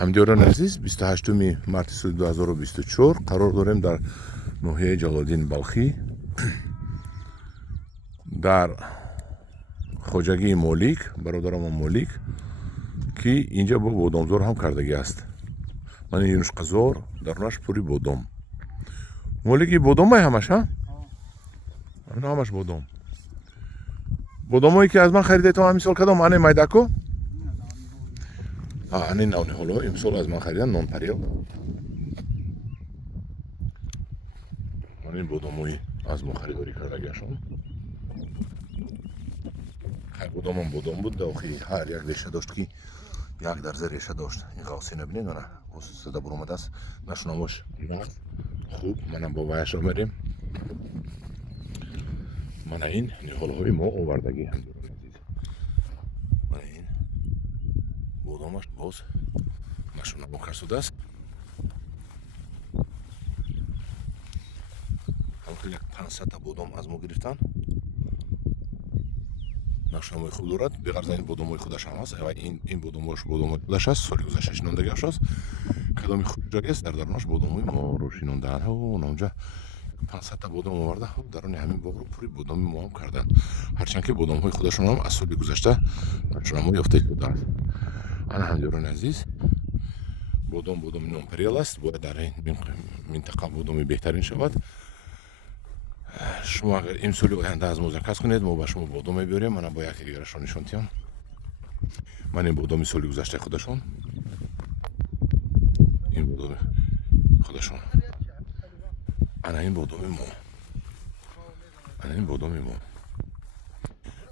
ҳамдиёрон азиз 28 марти соли 2024 қарор дорем дар ноҳияи Ҷалолиддин Балхӣ дар хоҷагии Молик, бародарам Молик, ки инҷа бо бодомзор ҳам кардагӣ аст. Мани юнушқазор дарунаш пури бодом. Молики бодомай ҳамаш, ҳа? Ҳамаш бодом. Бодомое ки аз ман харидетам ҳамин сол кадом ане майдако? ане навни ҳоло имсол аз ман харидан нонпарё. Ане бодомои аз мо харидорӣ кардагиашон. Хай бодомам бодом буд, охи ҳар як реша дошт ки як дарза реша дошт. Ин ғавси набинед ана осиста буромадааст. Нашунамош хуб, манам бо ваяшро мерем. Мана ин ниҳолҳои мо овардагӣ ҳамдиёрон азиз. Мана ин бодомаш боз нашунамо карсудааст. ҳалқи як 500 та бодом аз мо гирифтан. нашунамои хуб дорад. Беғарза ин бодомои худаш ҳам аст. Ин бодомош бодомои худаш аст. Соли гузашта шинондагиаш аст. Кадоми хуҷагист дар дарунаш бодомои моро шинондаанд. Онҷа 500 та бодом оварда даруни ҳамин боғро пури бодоми мо ҳам кардан. Ҳарчанд ки бодомҳои худашон ҳам аз соли гузашта нашунамо ёфта шудааст. Ана ҳамдиёрони азиз, бодоми нонпарел аст. Бояд дар ин минтақа бодоми беҳтарин шавад. шумо агар имсоли оянда аз мо заказ кунед, мо ба шумо бодом мебиёрем. Мана бо яки дигарашон нишон диҳам. Ман ин бодоми соли гузаштаи худашон. Ин бодоми худашон. Ана ин бодоми мо. Ана ин бодоми мо.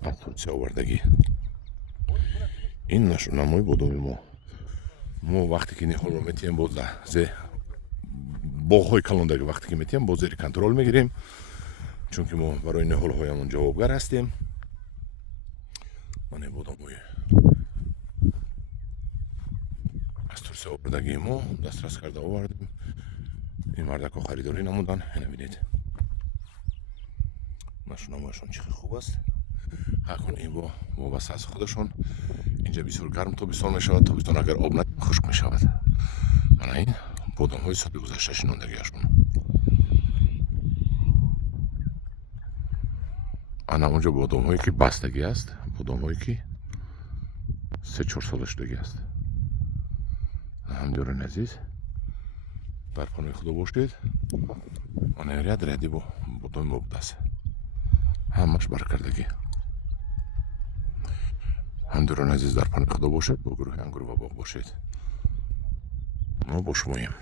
Аз Турсия овардагӣ. Ин нашунамои бодоми мо. Мо вақте ки ниҳолро метиҳем боз зе боғҳои калондагӣ вақте ки метиҳем боз зери контрол мегирем. Чунки мо барои ниҳолҳоямон ҷавобгар ҳастем. Мана бодомои аз Турсия овардагии мо дастрас карда овардем. ин мардако харидорӣ намудан. Ина бинед. нашунамояшон чӣ хел хуб аст. ҳакун ин вобаста аз худашон. инҷа бисёр гарм тобистон мешавад. Тобистон агар об надиҳем хушк мешавад. Мана ин бодомҳои соли гузашта шинондагиашон. ана онҷо бодомҳое ки бастагӣ аст. Бодомҳое ки 3-4 сола шудагӣ аст. ҳамдиёрони азиз, дар паноҳи худо бошед. Ана ряд ряди бо бодоми мо будааст. ҳамаш баркардагӣ. ҳамдиёрони азиз, дар паноҳи худо бошед. Бо гурӯҳи Ангур ва Боғ бошед. мо бо шумоем.